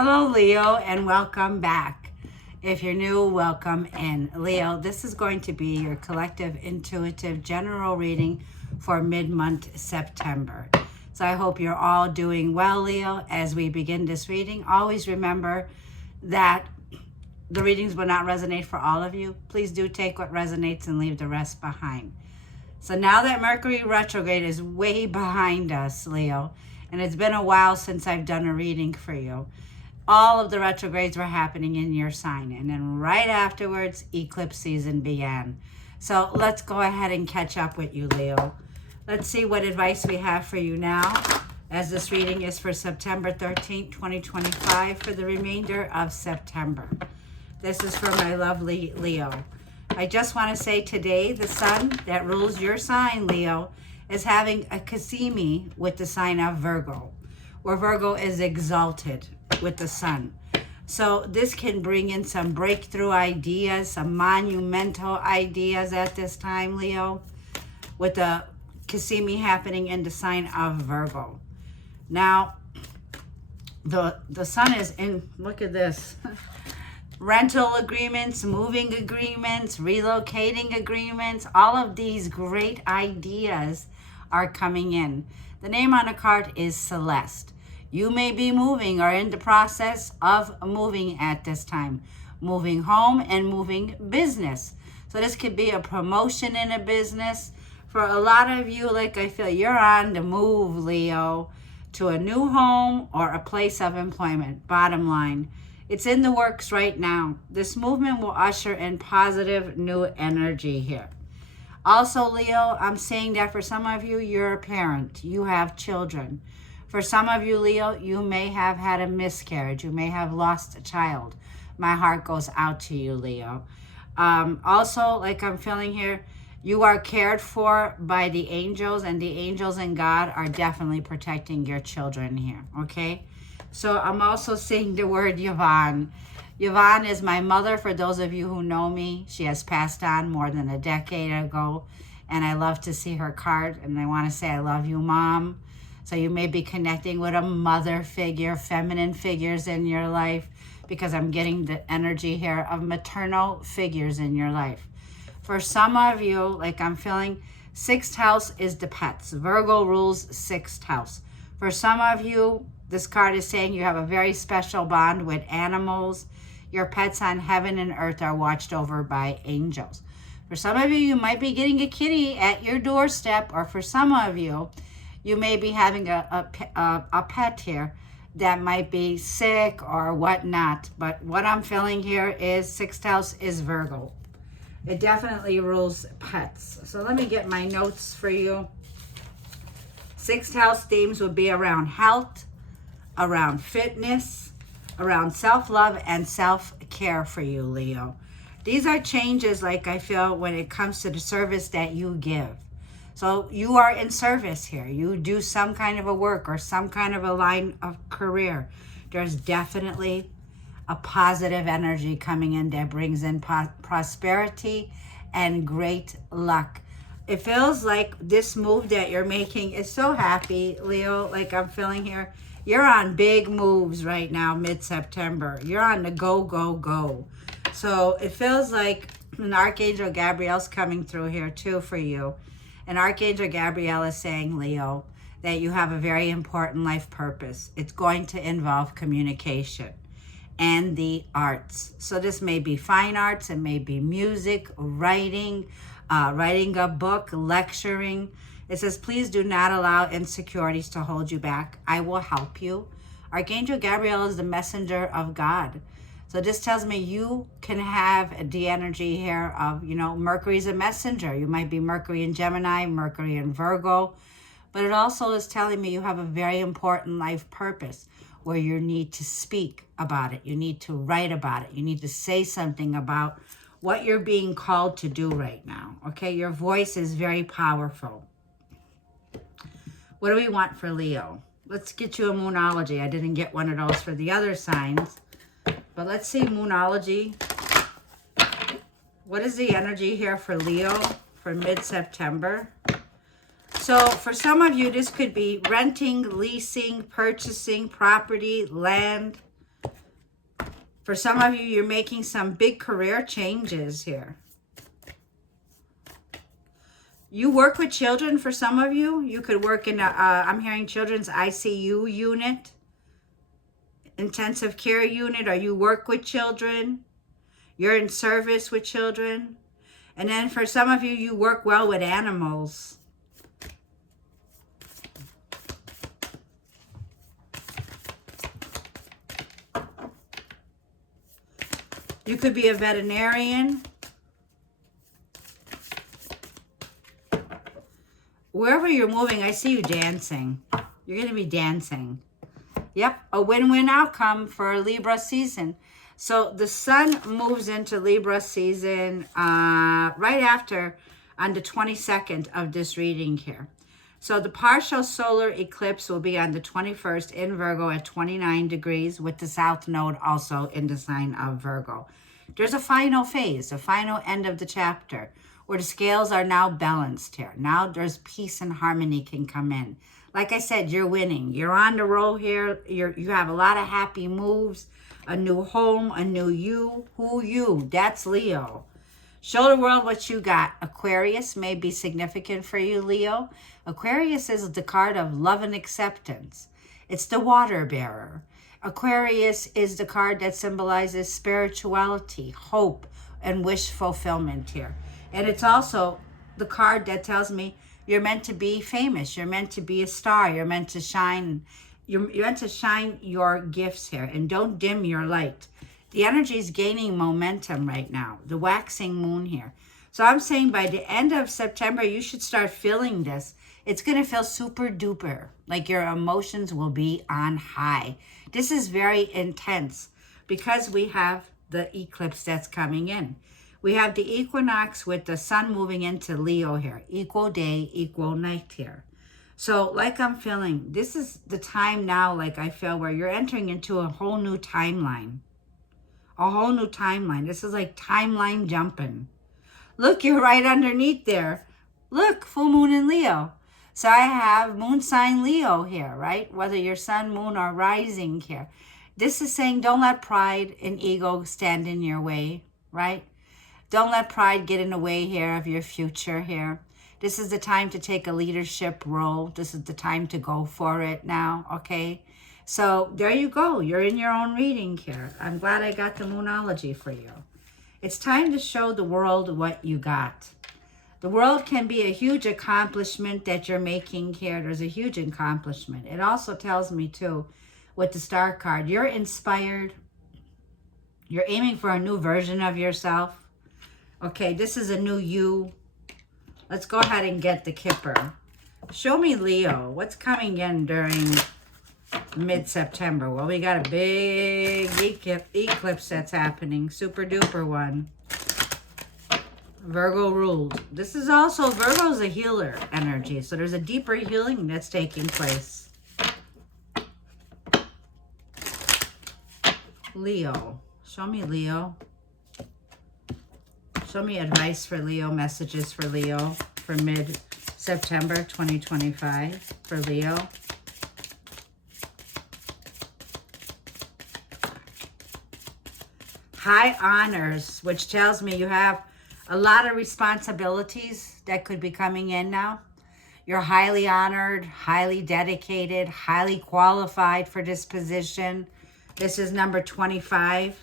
Hello, Leo, and welcome back. If you're new, welcome in. Leo, this is going to be your collective intuitive general reading for mid-month September. So I hope you're all doing well, Leo. As we begin this reading, always remember that the readings will not resonate for all of you. Please do take what resonates and leave the rest behind. So now that Mercury retrograde is way behind us, Leo, and it's been a while since I've done a reading for you, all of the retrogrades were happening in your sign. And then right afterwards, eclipse season began. So let's go ahead and catch up with you, Leo. Let's see what advice we have for you now, as this reading is for September 13th, 2025, for the remainder of September. This is for my lovely Leo. I just want to say today, the sun that rules your sign, Leo, is having a Cassimi with the sign of Virgo, where Virgo is exalted with the sun. So this can bring in some breakthrough ideas, some monumental ideas at this time, Leo, with the Cassimi happening in the sign of Virgo. Now, the sun is in, look at this, rental agreements, moving agreements, relocating agreements, all of these great ideas are coming in. The name on the card is Celeste. You may be moving or in the process of moving at this time, moving home and moving business. So this could be a promotion in a business. For a lot of you, like I feel you're on the move, Leo, to a new home or a place of employment. Bottom line, it's in the works right now. This movement will usher in positive new energy here. Also, Leo, I'm saying that for some of you, you're a parent. You have children. For some of you, Leo, you may have had a miscarriage. You may have lost a child. My heart goes out to you, Leo. Also, like I'm feeling here, you are cared for by the angels, and the angels and God are definitely protecting your children here, okay? So I'm also seeing the word Yvonne. Yvonne is my mother, for those of you who know me. She has passed on more than a decade ago, and I love to see her card, and I want to say I love you, Mom. So you may be connecting with a mother figure, feminine figures in your life, because I'm getting the energy here of maternal figures in your life. For some of you, like I'm feeling, sixth house is the pets. Virgo rules sixth house. For some of you, this card is saying you have a very special bond with animals. Your pets on heaven and earth are watched over by angels. For some of you, you might be getting a kitty at your doorstep, or for some of you, you may be having a pet here that might be sick or whatnot. But what I'm feeling here is sixth house is Virgo. It definitely rules pets. So let me get my notes for you. Sixth house themes would be around health, around fitness, around self-love and self-care for you, Leo. These are changes, like I feel, when it comes to the service that you give. So you are in service here. You do some kind of a work or some kind of a line of career. There's definitely a positive energy coming in that brings in prosperity and great luck. It feels like this move that you're making is so happy, Leo, like I'm feeling here. You're on big moves right now, mid-September. You're on the go, go, go. So it feels like an Archangel Gabriel's coming through here too for you. And Archangel Gabriel is saying, Leo, that you have a very important life purpose. It's going to involve communication and the arts. So this may be fine arts, it may be music, writing, writing a book, lecturing. It says, please do not allow insecurities to hold you back. I will help you. Archangel Gabriel is the messenger of God. So this tells me you can have the energy here of, Mercury's a messenger. You might be Mercury in Gemini, Mercury in Virgo. But it also is telling me you have a very important life purpose where you need to speak about it. You need to write about it. You need to say something about what you're being called to do right now. Okay, your voice is very powerful. What do we want for Leo? Let's get you a Moonology. I didn't get one of those for the other signs. But let's see Moonology. What is the energy here for Leo for mid-September? So for some of you, this could be renting, leasing, purchasing property, land. For some of you, you're making some big career changes here. You work with children. For some of you, you could work in, I'm hearing children's ICU unit, intensive care unit, or you work with children. You're in service with children. And then for some of you, you work well with animals. You could be a veterinarian. Wherever you're moving, I see you dancing. You're going to be dancing. Yep, a win-win outcome for Libra season. So the sun moves into Libra season right after, on the 22nd of this reading here. So the partial solar eclipse will be on the 21st in Virgo at 29 degrees with the south node also in the sign of Virgo. There's a final phase, a final end of the chapter where the scales are now balanced here. Now there's peace and harmony can come in. Like I said, you're winning. You're on the roll here. You have a lot of happy moves, a new home, a new you. Who you? That's Leo. Show the world what you got. Aquarius may be significant for you, Leo. Aquarius is the card of love and acceptance. It's the water bearer. Aquarius is the card that symbolizes spirituality, hope, and wish fulfillment here. And it's also the card that tells me you're meant to be famous. You're meant to be a star. You're meant to shine. You're meant to shine your gifts here. And don't dim your light. The energy is gaining momentum right now. The waxing moon here. So I'm saying by the end of September, you should start feeling this. It's going to feel super duper. Like your emotions will be on high. This is very intense because we have the eclipse that's coming in. We have the equinox with the sun moving into Leo here. Equal day, equal night here. So like I'm feeling, this is the time now, like I feel, where you're entering into a whole new timeline. A whole new timeline. This is like timeline jumping. Look, you're right underneath there. Look, full moon in Leo. So I have moon sign Leo here, right? Whether you're sun, moon, or rising here. This is saying don't let pride and ego stand in your way, right? Don't let pride get in the way here of your future here. This is the time to take a leadership role. This is the time to go for it now, okay? So there you go. You're in your own reading here. I'm glad I got the Moonology for you. It's time to show the world what you got. The world can be a huge accomplishment that you're making here. There's a huge accomplishment. It also tells me, too, with the Star card, you're inspired. You're aiming for a new version of yourself. Okay, this is a new you. Let's go ahead and get the Kipper. Show me, Leo, what's coming in during mid-September. Well, we got a big eclipse that's happening. Super duper one. Virgo ruled. This is also, Virgo's a healer energy. So there's a deeper healing that's taking place. Leo. Show me Leo. Show me advice for Leo, messages for Leo for mid-September 2025 for Leo. High honors, which tells me you have a lot of responsibilities that could be coming in now. You're highly honored, highly dedicated, highly qualified for this position. This is number 25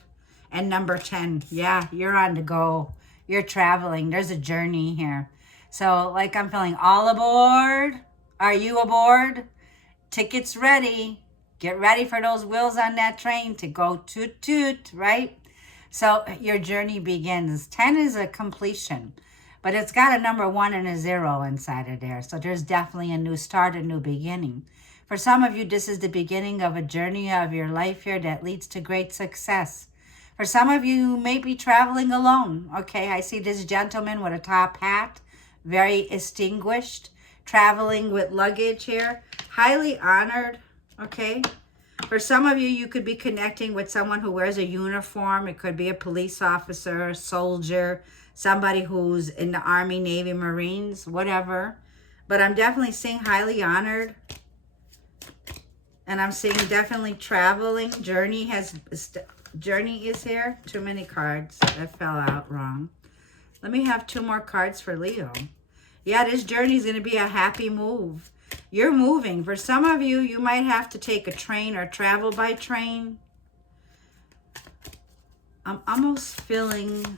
and number 10. Yeah, you're on the go. You're traveling. There's a journey here. So like I'm feeling, all aboard. Are you aboard? Tickets ready. Get ready for those wheels on that train to go toot toot, right? So your journey begins. 10 is a completion, but it's got a number 1 and a 0 inside of there. So there's definitely a new start, a new beginning. For some of you, this is the beginning of a journey of your life here that leads to great success. For some of you, you may be traveling alone. Okay, I see this gentleman with a top hat, very distinguished, traveling with luggage here, highly honored, okay? For some of you, you could be connecting with someone who wears a uniform. It could be a police officer, a soldier, somebody who's in the Army, Navy, Marines, whatever. But I'm definitely seeing highly honored. And I'm seeing definitely traveling. Journey has Journey is here. Too many cards. That fell out wrong. Let me have 2 more cards for Leo. Yeah, this journey is going to be a happy move. You're moving. For some of you, you might have to take a train or travel by train. I'm almost feeling...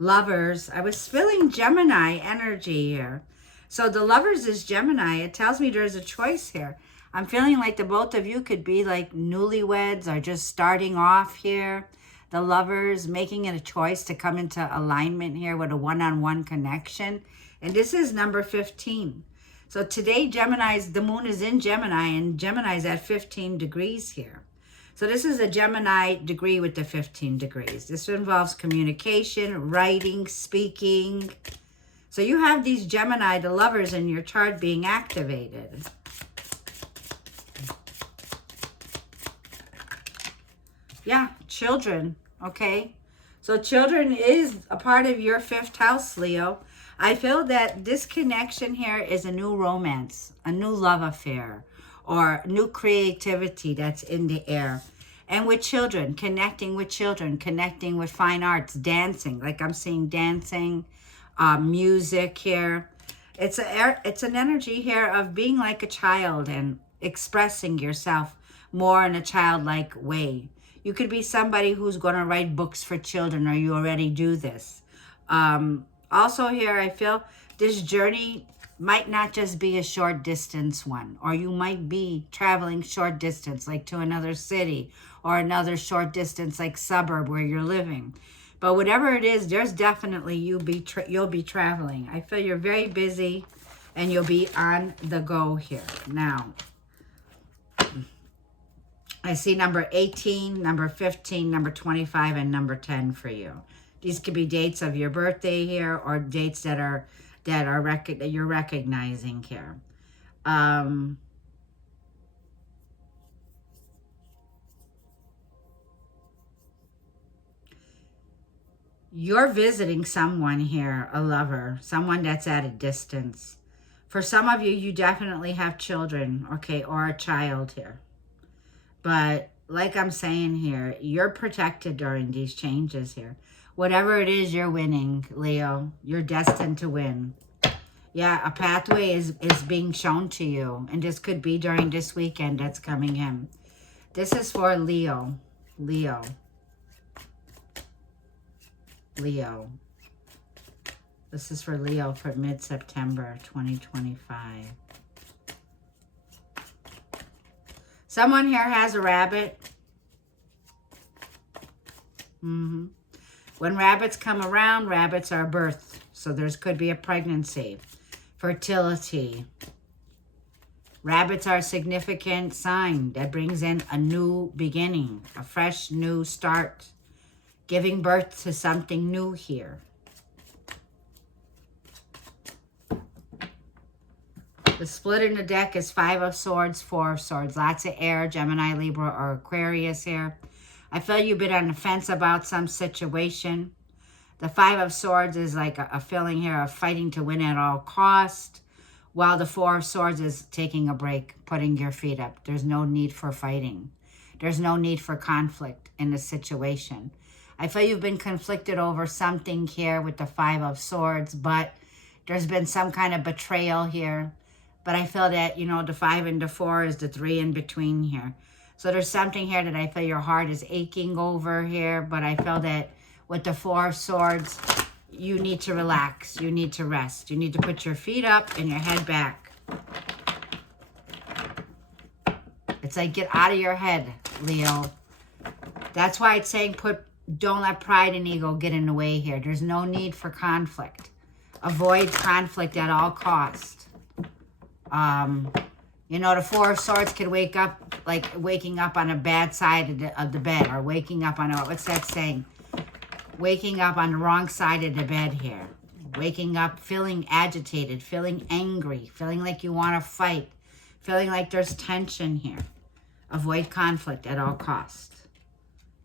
Lovers. I was feeling Gemini energy here. So the Lovers is Gemini. It tells me there's a choice here. I'm feeling like the both of you could be like newlyweds or just starting off here. The Lovers making it a choice to come into alignment here with a one-on-one connection. And this is number 15. So today, Gemini's, the moon is in Gemini and Gemini's at 15 degrees here. So this is a Gemini degree with the 15 degrees. This involves communication, writing, speaking. So you have these Gemini, the Lovers, in your chart being activated. Yeah, children, okay? So children is a part of your 5th house, Leo. I feel that this connection here is a new romance, a new love affair, or new creativity that's in the air. And with children, connecting with fine arts, dancing, like I'm seeing dancing, music here. It's an energy here of being like a child and expressing yourself more in a childlike way. You could be somebody who's going to write books for children, or you already do this. Also here, I feel this journey might not just be a short distance one, or you might be traveling short distance, like to another city, or another short distance, like suburb where you're living. But whatever it is, there's definitely you'll be traveling. I feel you're very busy, and you'll be on the go here. Now, I see number 18, number 15, number 25, and number 10 for you. These could be dates of your birthday here, or dates that you're recognizing here. You're visiting someone here, a lover, someone that's at a distance. For some of you, you definitely have children, okay, or a child here. But like I'm saying here, you're protected during these changes here. Whatever it is, you're winning, Leo. You're destined to win. Yeah, a pathway is being shown to you. And this could be during this weekend that's coming in. This is for Leo. Leo. Leo. This is for Leo for mid-September 2025. Someone here has a rabbit. When rabbits come around, rabbits are birth. So could be a pregnancy, fertility. Rabbits are a significant sign that brings in a new beginning, a fresh new start, giving birth to something new here. The split in the deck is 5 of Swords, 4 of Swords. Lots of air, Gemini, Libra, or Aquarius here. I feel you've been on the fence about some situation. The 5 of Swords is like a feeling here of fighting to win at all cost, while the 4 of Swords is taking a break, putting your feet up. There's no need for fighting. There's no need for conflict in the situation. I feel you've been conflicted over something here with the 5 of Swords, but there's been some kind of betrayal here. But I feel that, you know, the 5 and the 4 is the 3 in between here. So there's something here that I feel your heart is aching over here. But I feel that with the 4 of Swords, you need to relax. You need to rest. You need to put your feet up and your head back. It's like get out of your head, Leo. That's why it's saying don't let pride and ego get in the way here. There's no need for conflict. Avoid conflict at all costs. You know, the 4 of Swords could wake up, like waking up on a bad side of the bed, or waking up on what's that saying? Waking up on the wrong side of the bed here. Waking up feeling agitated, feeling angry, feeling like you want to fight, feeling like there's tension here. Avoid conflict at all costs.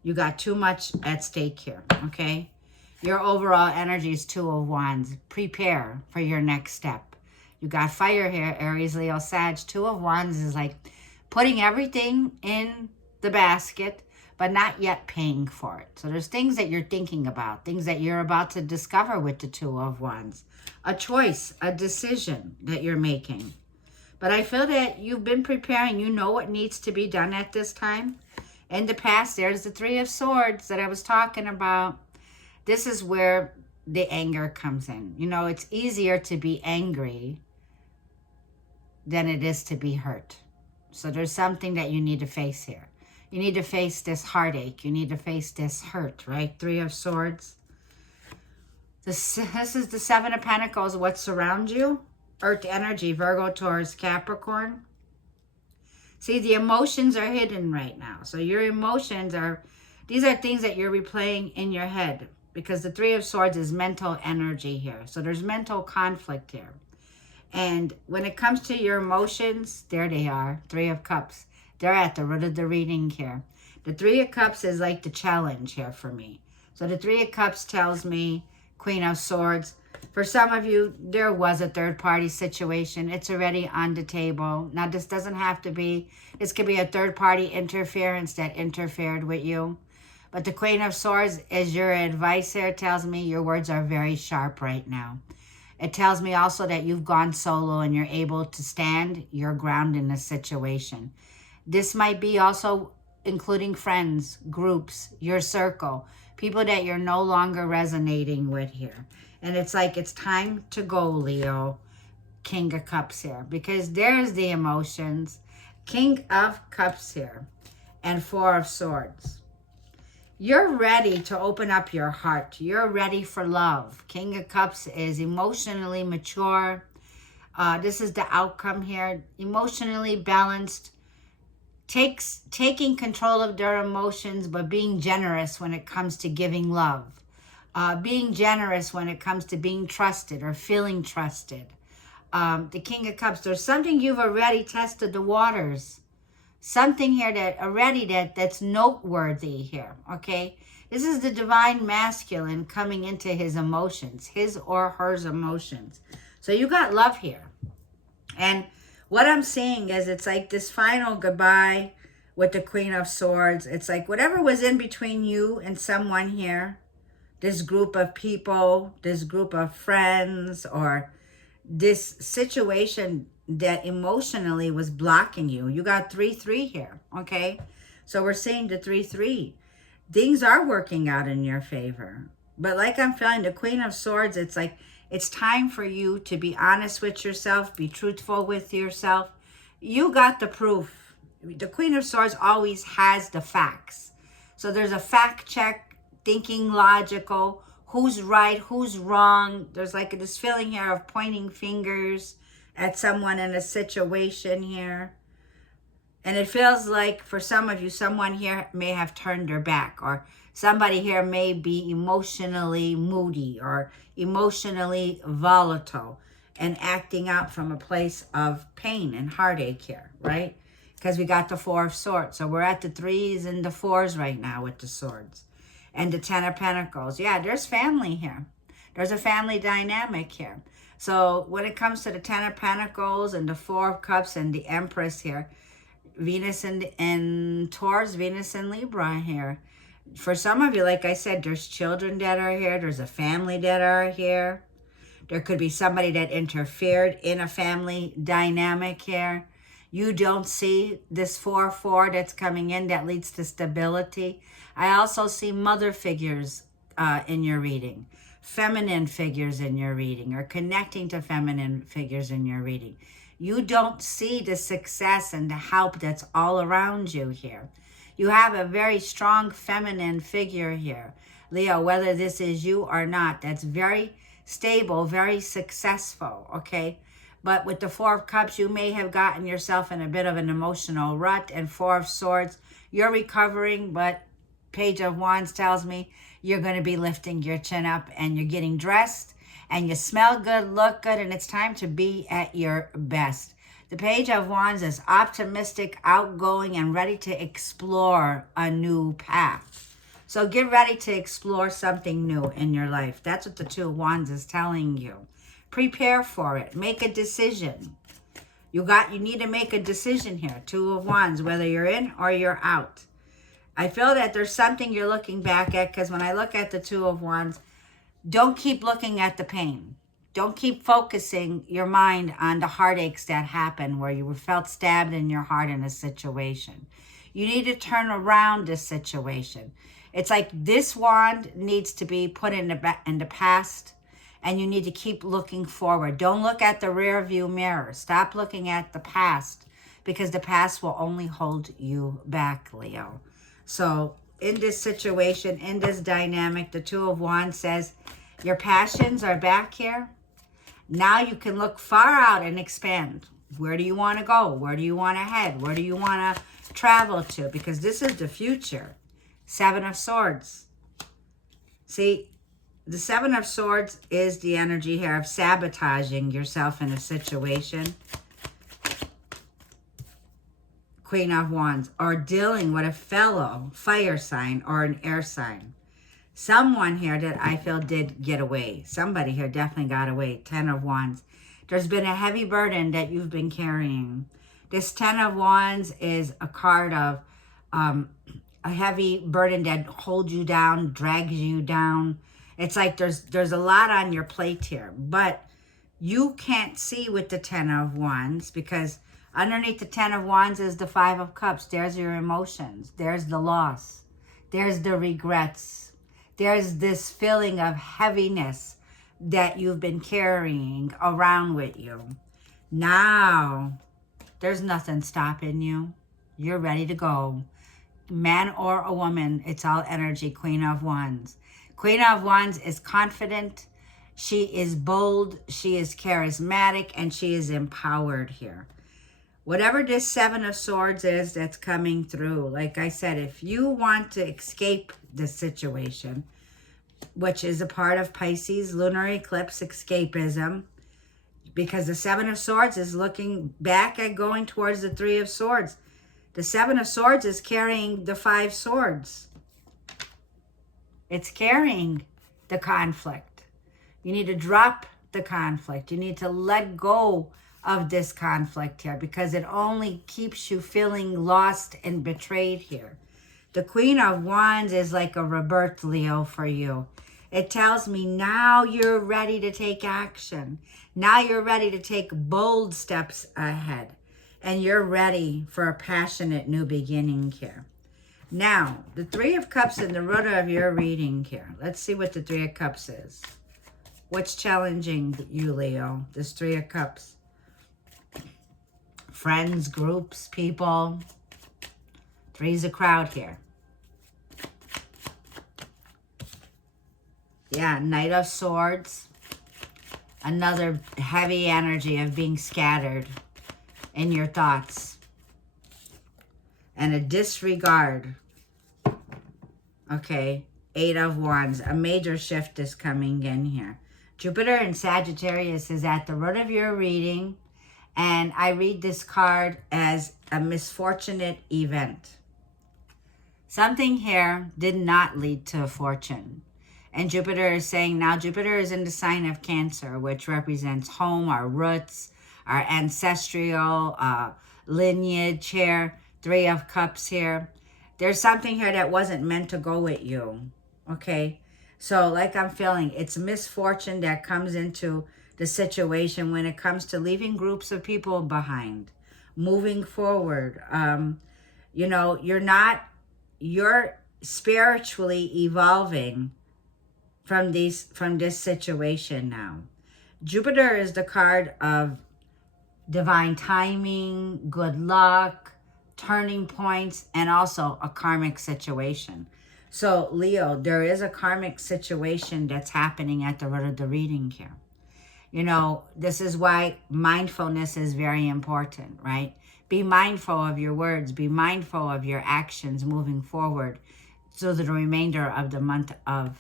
You got too much at stake here, okay? Your overall energy is 2 of Wands. Prepare for your next step. You got fire here, Aries, Leo, Sag. Two of Wands is like putting everything in the basket, but not yet paying for it. So there's things that you're thinking about, things that you're about to discover with the Two of Wands. A choice, a decision that you're making. But I feel that you've been preparing. You know what needs to be done at this time. In the past, there's the Three of Swords that I was talking about. This is where the anger comes in. You know, it's easier to be angry than it is to be hurt. So there's something that you need to face here. You need to face this heartache. You need to face this hurt, right? Three of Swords. This is the Seven of Pentacles. What surrounds you? Earth energy, Virgo, Taurus, Capricorn. See, the emotions are hidden right now. So your emotions are, these are things that you're replaying in your head. Because the Three of Swords is mental energy here. So there's mental conflict here. And when it comes to your emotions, there they are. Three of Cups. They're at the root of the reading here. The Three of Cups is like the challenge here for me. So the Three of Cups tells me, Queen of Swords. For some of you, there was a third-party situation. It's already on the table. Now, this doesn't have to be, this could be a third-party interference that interfered with you. But the Queen of Swords is your advice here. It tells me your words are very sharp right now. It tells me also that you've gone solo and you're able to stand your ground in this situation. This might be also including friends, groups, your circle, people that you're no longer resonating with here. And it's like it's time to go, Leo. King of Cups here. Because there's the emotions. King of Cups here. And Four of Swords. You're ready to open up your heart. You're ready for love. King of Cups is emotionally mature. This is the outcome here. Emotionally balanced. Taking control of their emotions, but being generous when it comes to giving love. Being generous when it comes to being trusted or feeling trusted. The King of Cups, there's something you've already tested the waters. Something here that already that's noteworthy here, okay? This is the divine masculine coming into his emotions, his or her emotions. So you got love here. And what I'm seeing is it's like this final goodbye with the Queen of Swords. It's like whatever was in between you and someone here, this group of people, this group of friends, or this situation that emotionally was blocking you. You got 3-3 here, okay? So we're seeing the 3-3. Things are working out in your favor. But like I'm feeling, the Queen of Swords, it's like it's time for you to be honest with yourself, be truthful with yourself. You got the proof. The Queen of Swords always has the facts. So there's a fact check, thinking logical, who's right, who's wrong. There's like this feeling here of pointing fingers at someone in a situation here. And it feels like for some of you, someone here may have turned their back, or somebody here may be emotionally moody or emotionally volatile and acting out from a place of pain and heartache here, right? Because we got the Four of Swords. So we're at the 3s and the 4s right now with the swords. And the Ten of Pentacles. Yeah, there's family here. There's a family dynamic here. So when it comes to the Ten of Pentacles and the Four of Cups and the Empress here, Venus and Taurus, Venus and Libra here. For some of you, like I said, there's children that are here. There's a family that are here. There could be somebody that interfered in a family dynamic here. You don't see this 4-4 that's coming in that leads to stability. I also see mother figures in your reading. Feminine figures in your reading, or connecting to feminine figures in your reading. You don't see the success and the help that's all around you here. You have a very strong feminine figure here, Leo, whether this is you or not, that's very stable, very successful, okay? But with the Four of Cups, you may have gotten yourself in a bit of an emotional rut, and Four of Swords, you're recovering, but Page of Wands tells me you're going to be lifting your chin up and you're getting dressed and you smell good, look good, and it's time to be at your best. The Page of Wands is optimistic, outgoing, and ready to explore a new path. So get ready to explore something new in your life. That's what the Two of Wands is telling you. Prepare for it. Make a decision. You need to make a decision here. Two of Wands, whether you're in or you're out. I feel that there's something you're looking back at, because when I look at the Two of Wands, don't keep looking at the pain. Don't keep focusing your mind on the heartaches that happened where you felt stabbed in your heart in a situation. You need to turn around this situation. It's like this wand needs to be put in the past, and you need to keep looking forward. Don't look at the rear view mirror. Stop looking at the past, because the past will only hold you back, Leo. So in this situation, in this dynamic, the Two of Wands says your passions are back here. Now you can look far out and expand. Where do you want to go? Where do you want to head? Where do you want to travel to? Because this is the future. Seven of Swords. See, the Seven of Swords is the energy here of sabotaging yourself in a situation. Queen of Wands, or dealing with a fellow fire sign or an air sign. Someone here that I feel did get away. Somebody here definitely got away. 10 of Wands. There's been a heavy burden that you've been carrying. This 10 of Wands is a card of a heavy burden that holds you down, drags you down. It's like there's a lot on your plate here. But you can't see with the 10 of Wands, because underneath the 10 of Wands is the 5 of Cups. There's your emotions. There's the loss. There's the regrets. There's this feeling of heaviness that you've been carrying around with you. Now, there's nothing stopping you. You're ready to go. Man or a woman, it's all energy. Queen of Wands. Queen of Wands is confident. She is bold. She is charismatic. And she is empowered here. Whatever this Seven of Swords is that's coming through, like I said, if you want to escape this situation, which is a part of Pisces, lunar eclipse, escapism, because the Seven of Swords is looking back at going towards the Three of Swords. The Seven of Swords is carrying the 5 swords. It's carrying the conflict. You need to drop the conflict. You need to let go of this conflict here, because it only keeps you feeling lost and betrayed here. The Queen of Wands is like a rebirth, Leo, for you. It tells me now you're ready to take action. Now you're ready to take bold steps ahead. And you're ready for a passionate new beginning here. Now, the Three of Cups in the root of your reading here. Let's see what the Three of Cups is. What's challenging you, Leo? This Three of Cups. Friends, groups, people. Three's a crowd here. Yeah, Knight of Swords. Another heavy energy of being scattered in your thoughts. And a disregard. Okay, 8 of Wands. A major shift is coming in here. Jupiter in Sagittarius is at the root of your reading. And I read this card as a misfortunate event. Something here did not lead to fortune. And Jupiter is saying now, Jupiter is in the sign of Cancer, which represents home, our roots, our ancestral lineage here. 3 of Cups here. There's something here that wasn't meant to go with you. Okay? So like I'm feeling, it's misfortune that comes into the situation when it comes to leaving groups of people behind, moving forward. You know, you're spiritually evolving from this situation now. Jupiter is the card of divine timing, good luck, turning points, and also a karmic situation. So Leo, there is a karmic situation that's happening at the root of the reading here. You know, this is why mindfulness is very important, right? Be mindful of your words. Be mindful of your actions moving forward through the remainder of the month of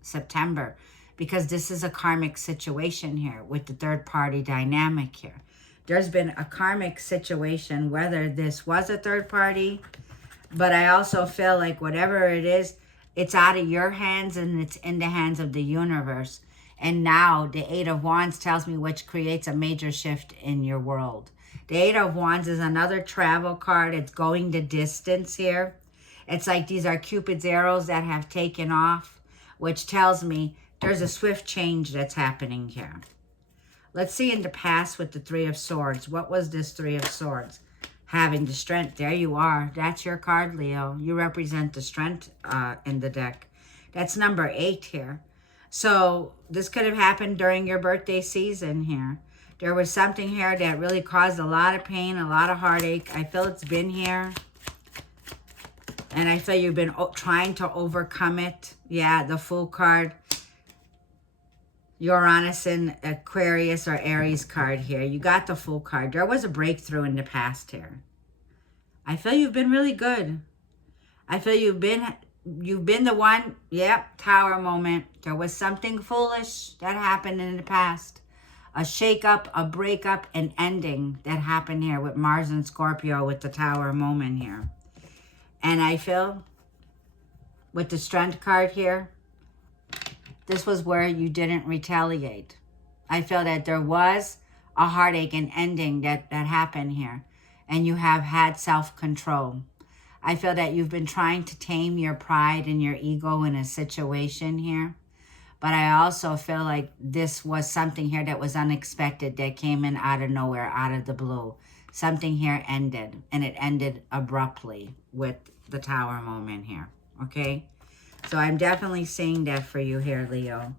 September, because this is a karmic situation here with the third party dynamic here. There's been a karmic situation, whether this was a third party, but I also feel like whatever it is, it's out of your hands and it's in the hands of the universe. And now the Eight of Wands tells me which creates a major shift in your world. The Eight of Wands is another travel card. It's going the distance here. It's like these are Cupid's arrows that have taken off, which tells me there's a swift change that's happening here. Let's see in the past with the Three of Swords. What was this Three of Swords? Having the strength. There you are. That's your card, Leo. You represent the strength in the deck. That's number 8 here. So this could have happened during your birthday season here. There was something here that really caused a lot of pain, a lot of heartache. I feel it's been here. And I feel you've been trying to overcome it. Yeah, the Fool card. Uranus and Aquarius or Aries card here. You got the Fool card. There was a breakthrough in the past here. I feel you've been really good. I feel you've been the one. Yep, Tower moment. There was something foolish that happened in the past. A shakeup, a breakup, an ending that happened here with Mars and Scorpio with the Tower moment here. And I feel with the Strength card here, this was where you didn't retaliate. I feel that there was a heartache and ending that happened here. And you have had self-control. I feel that you've been trying to tame your pride and your ego in a situation here. But I also feel like this was something here that was unexpected, that came in out of nowhere, out of the blue. Something here ended, and it ended abruptly with the Tower moment here, okay? So I'm definitely seeing that for you here, Leo.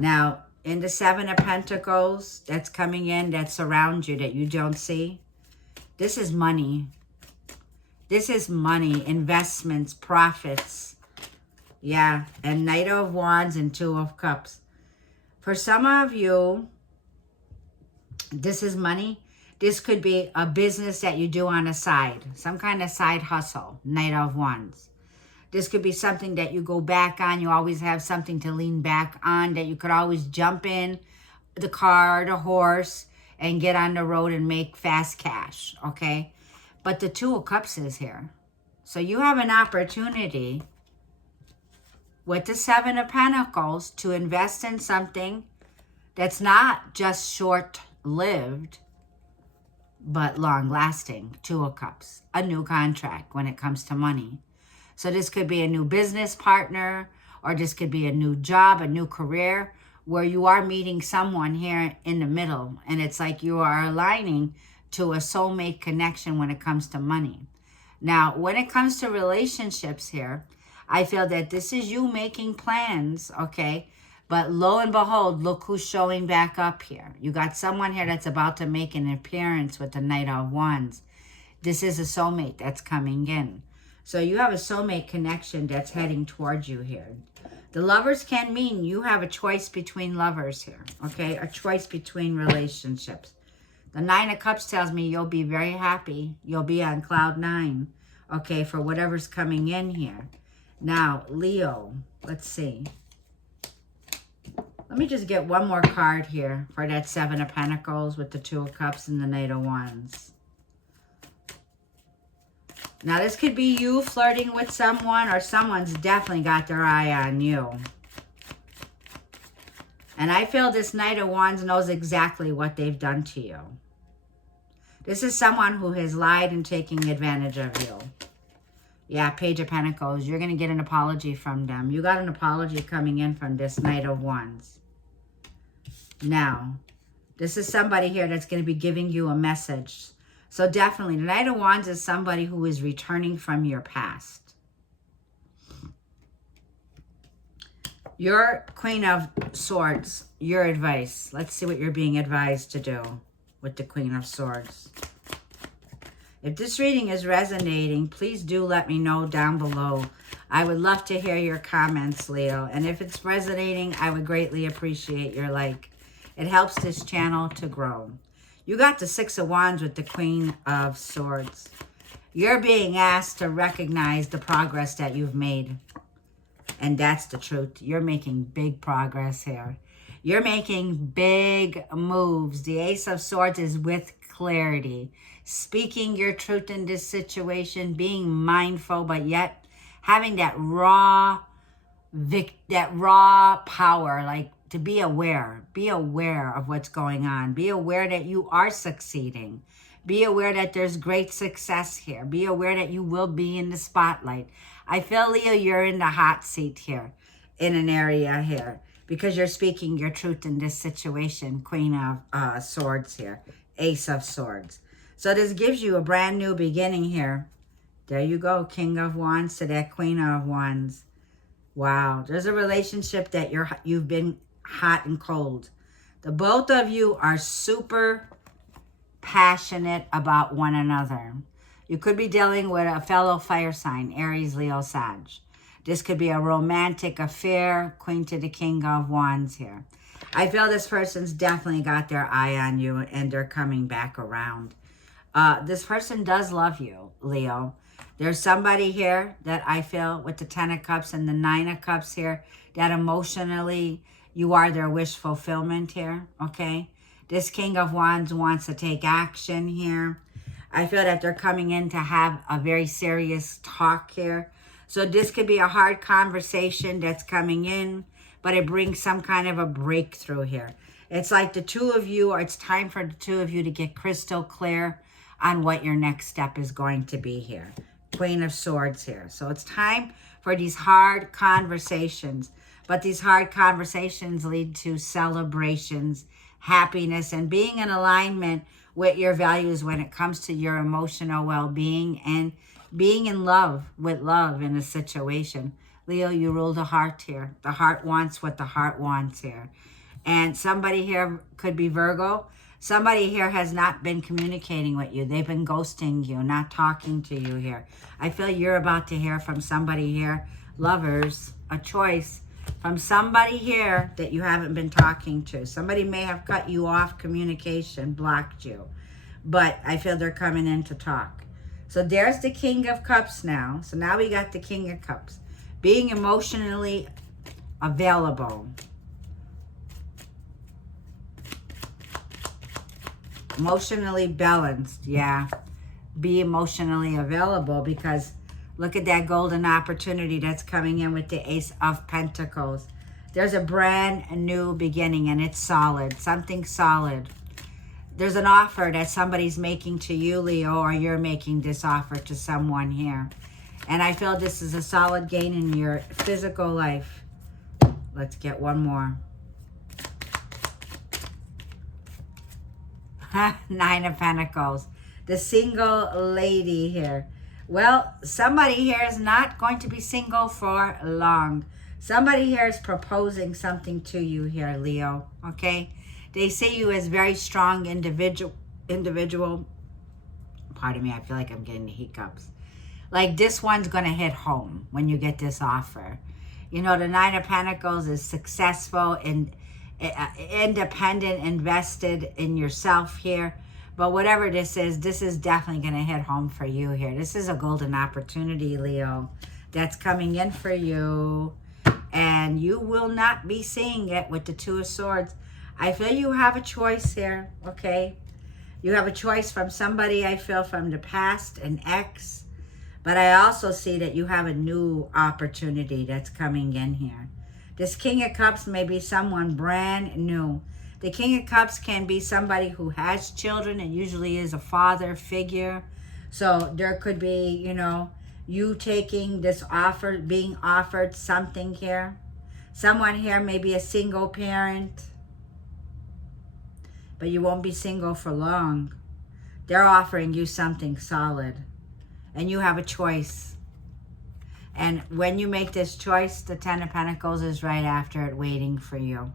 Now, in the Seven of Pentacles that's coming in, that surrounds you, that you don't see, this is money. This is money, investments, profits. Yeah, and Knight of Wands and Two of Cups. For some of you, this is money. This could be a business that you do on the side. Some kind of side hustle, Knight of Wands. This could be something that you go back on. You always have something to lean back on, that you could always jump in the car, the horse, and get on the road and make fast cash, okay? But the Two of Cups is here. So you have an opportunity with the Seven of Pentacles to invest in something that's not just short-lived, but long-lasting. Two of Cups, a new contract when it comes to money. So this could be a new business partner, or this could be a new job, a new career, where you are meeting someone here in the middle. And it's like you are aligning to a soulmate connection when it comes to money. Now, when it comes to relationships here, I feel that this is you making plans, okay? But lo and behold, look who's showing back up here. You got someone here that's about to make an appearance with the Knight of Wands. This is a soulmate that's coming in. So you have a soulmate connection that's heading towards you here. The Lovers can mean you have a choice between lovers here, okay? A choice between relationships. The Nine of Cups tells me you'll be very happy. You'll be on cloud 9, okay, for whatever's coming in here. Now, Leo, let's see. Let me just get one more card here for that Seven of Pentacles with the Two of Cups and the Knight of Wands. Now, this could be you flirting with someone, or someone's definitely got their eye on you. And I feel this Knight of Wands knows exactly what they've done to you. This is someone who has lied and taking advantage of you. Yeah, Page of Pentacles. You're going to get an apology from them. You got an apology coming in from this Knight of Wands. Now, this is somebody here that's going to be giving you a message. So definitely, the Knight of Wands is somebody who is returning from your past. Your Queen of Swords, your advice. Let's see what you're being advised to do with the Queen of Swords. If this reading is resonating, please do let me know down below. I would love to hear your comments, Leo. And if it's resonating, I would greatly appreciate your like. It helps this channel to grow. You got the Six of Wands with the Queen of Swords. You're being asked to recognize the progress that you've made. And that's the truth. You're making big progress here. You're making big moves. The Ace of Swords is with clarity. Speaking your truth in this situation, being mindful, but yet having that raw power, like to be aware. Be aware of what's going on. Be aware that you are succeeding. Be aware that there's great success here. Be aware that you will be in the spotlight. I feel, Leo, you're in the hot seat here in an area here because you're speaking your truth in this situation. Queen of Swords here. Ace of Swords. So this gives you a brand new beginning here. There you go. King of Wands to that Queen of Wands. Wow. There's a relationship that you've been hot and cold. The both of you are super passionate about one another. You could be dealing with a fellow fire sign, Aries, Leo, Sag. This could be a romantic affair, Queen to the King of Wands here. I feel this person's definitely got their eye on you and they're coming back around. This person does love you, Leo. There's somebody here that I feel with the 10 of Cups and the 9 of Cups here that emotionally you are their wish fulfillment here, okay? This King of Wands wants to take action here. I feel that they're coming in to have a very serious talk here. So this could be a hard conversation that's coming in, but it brings some kind of a breakthrough here. It's like the two of you, or it's time for the two of you to get crystal clear on what your next step is going to be here. Queen of Swords here. So it's time for these hard conversations. But these hard conversations lead to celebrations, happiness, and being in alignment with your values when it comes to your emotional well-being and being in love with love in a situation. Leo, you rule the heart here. The heart wants what the heart wants here. And somebody here could be Virgo. Somebody here has not been communicating with you. They've been ghosting you, not talking to you here. I feel you're about to hear from somebody here, lovers, a choice from somebody here that you haven't been talking to. Somebody may have cut you off communication, blocked you. But I feel they're coming in to talk. So there's the King of Cups now. So now we got the King of Cups. Being emotionally available. Emotionally balanced, yeah. Be emotionally available because look at that golden opportunity that's coming in with the Ace of Pentacles. There's a brand new beginning and it's solid, something solid. There's an offer that somebody's making to you, Leo, or you're making this offer to someone here. And I feel this is a solid gain in your physical life. Let's get one more. 9 of Pentacles. The single lady here. Well, somebody here is not going to be single for long. Somebody here is proposing something to you here, Leo. Okay? They see you as very strong individual. Pardon me, I feel like I'm getting the hiccups. Like this one's going to hit home when you get this offer. You know, the 9 of Pentacles is successful and independent, invested in yourself here. But whatever this is definitely going to hit home for you here. This is a golden opportunity, Leo, that's coming in for you. And you will not be seeing it with the 2 of Swords. I feel you have a choice here, okay? You have a choice from somebody, I feel, from the past, an ex. But I also see that you have a new opportunity that's coming in here. This King of Cups may be someone brand new. The King of Cups can be somebody who has children. It usually is a father figure. So there could be, you know, you taking this offer, being offered something here. Someone here may be a single parent. But you won't be single for long. They're offering you something solid. And you have a choice. And when you make this choice, the 10 of Pentacles is right after it waiting for you.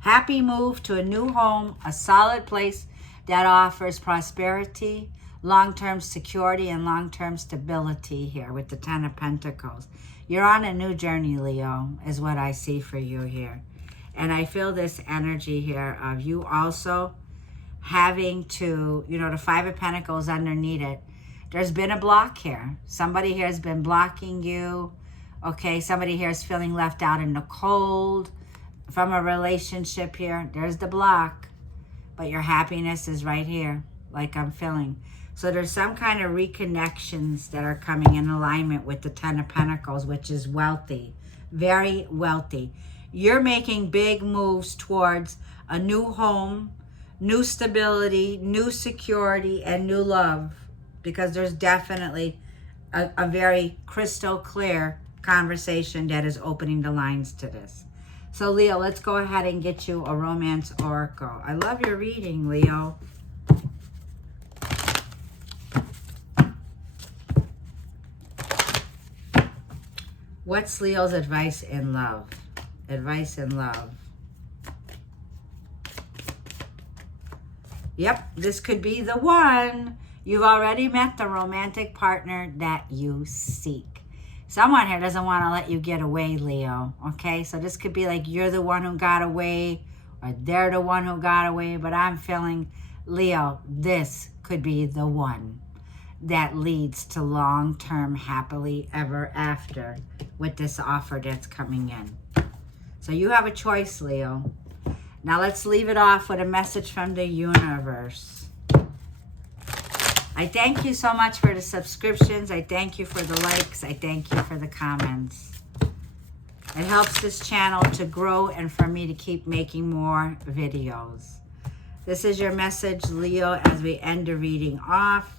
Happy move to a new home, a solid place that offers prosperity, long-term security, and long-term stability here with the 10 of Pentacles. You're on a new journey, Leo, is what I see for you here. And I feel this energy here of you also having to, you know, the 5 of Pentacles underneath it. There's been a block here. Somebody here has been blocking you. Okay, somebody here is feeling left out in the cold from a relationship here. There's the block. But your happiness is right here, like I'm feeling. So there's some kind of reconnections that are coming in alignment with the 10 of Pentacles, which is wealthy. Very wealthy. You're making big moves towards a new home, new stability, new security, and new love, because there's definitely a very crystal clear conversation that is opening the lines to this. So Leo, let's go ahead and get you a romance oracle. I love your reading, Leo. What's Leo's advice in love? Advice in love. Yep, this could be the one. You've already met the romantic partner that you seek. Someone here doesn't want to let you get away, Leo. Okay, so this could be like you're the one who got away, or they're the one who got away. But I'm feeling, Leo, this could be the one that leads to long-term happily ever after with this offer that's coming in. So you have a choice, Leo. Now let's leave it off with a message from the universe. I thank you so much for the subscriptions. I thank you for the likes. I thank you for the comments. It helps this channel to grow and for me to keep making more videos. This is your message, Leo, as we end the reading off.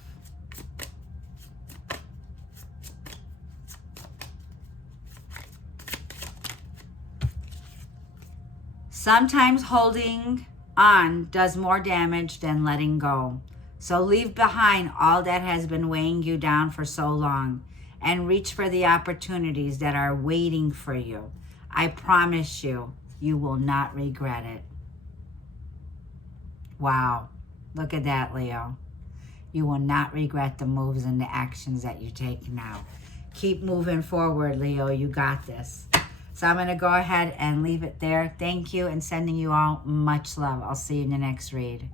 Sometimes holding on does more damage than letting go. So leave behind all that has been weighing you down for so long and reach for the opportunities that are waiting for you. I promise you, you will not regret it. Wow. Look at that, Leo. You will not regret the moves and the actions that you take now. Keep moving forward, Leo. You got this. So I'm going to go ahead and leave it there. Thank you and sending you all much love. I'll see you in the next read.